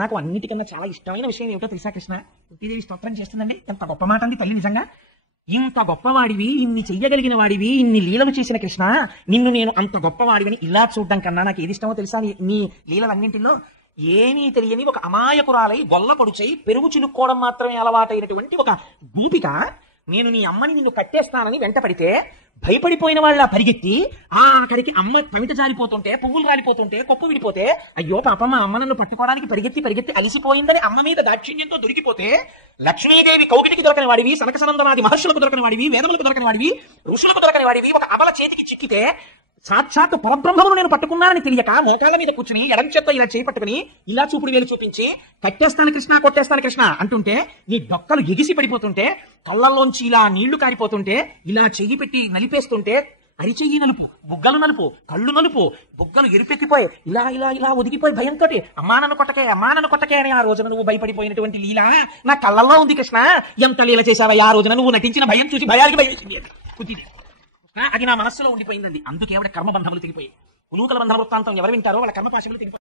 నాకు అన్నిటికన్నా చాలా ఇష్టమైన విషయం ఏమిటో తెలుసా కృష్ణ? కుంతీదేవి స్తోత్రం చేస్తుందండి. ఎంత గొప్ప మాట అంది తల్లి నిజంగా. ఇంత గొప్పవాడివి, ఇన్ని చెయ్యగలిగిన వాడివి, ఇన్ని లీలలు చేసిన కృష్ణ, నిన్ను నేను అంత గొప్పవాడివని ఇలా చూడడం కన్నా నాకు ఏది ఇష్టమో తెలుసా? నీ లీలలన్నింటిలో ఏమీ తెలియని ఒక అమాయకురాలై గొల్ల పొడుచై పెరుగు చిలుక్కోవడం మాత్రమే అలవాటైనటువంటి ఒక గూపిక నేను నీ అమ్మని నిన్ను కట్టేస్తానని వెంటపడితే భయపడిపోయిన వాళ్ళ పరిగెత్తి అక్కడికి అమ్మ పమిట జారిపోతుంటే, పువ్వులు రాలిపోతుంటే, కొప్పు విడిపోతే, అయ్యో పాపమ్మ అమ్మ నన్ను పట్టుకోవడానికి పరిగెత్తి అలిసిపోయిందని అమ్మ మీద దాక్షిణ్యంతో దొరికిపోతే, లక్ష్మీదేవి కౌగిటికి దొరకని వాడివి, సనక సనందనాది మహర్షులకు దొరకని వాడివి, వేదములకు దొరకని వాడివి, ఋషులకు దొరకని వాడివి, ఒక అబల చేతికి చిక్కితే సాక్షాత్తు పరబ్రహ్మను నేను పట్టుకున్నానని తెలియక మోకాళ్ళ మీద కూర్చుని ఎడం చేత్తో ఇలా చేయి పట్టుకుని ఇలా చూపుడు వేలు చూపించి కట్టేస్తాను కృష్ణ, కొట్టేస్తాను కృష్ణ అంటుంటే, నీ డొక్కలు ఎగిసి పడిపోతుంటే, కళ్ళల్లోంచి ఇలా నీళ్లు కారిపోతుంటే, ఇలా చెయ్యి పెట్టి నలిపేస్తుంటే, అరిచెయ్యి నలుపు, బుగ్గలు నలుపు, కళ్ళు నలుపు, బుగ్గలు ఎరిపెక్కిపోయి ఇలా ఇలా ఇలా ఒదిగిపోయి భయంతో అమ్మా నన్ను కొట్టకే అని ఆ రోజున నువ్వు భయపడిపోయినటువంటి లీల నా కళ్ళల్లో ఉంది కృష్ణ. ఎంత లీల చేశావా ఆ రోజున? నువ్వు నటించిన భయం చూసి భయానికి భయం వేసింది. అది నా మనస్సులో ఉండిపోయిందండి. అందుకే ఆవిడ కర్మబంధములు తెగిపోయి, ఉలూకల బంధ వృత్తాంతం ఎవరు వింటారో వాళ్ళ కర్మపాశములు తెగిపోయి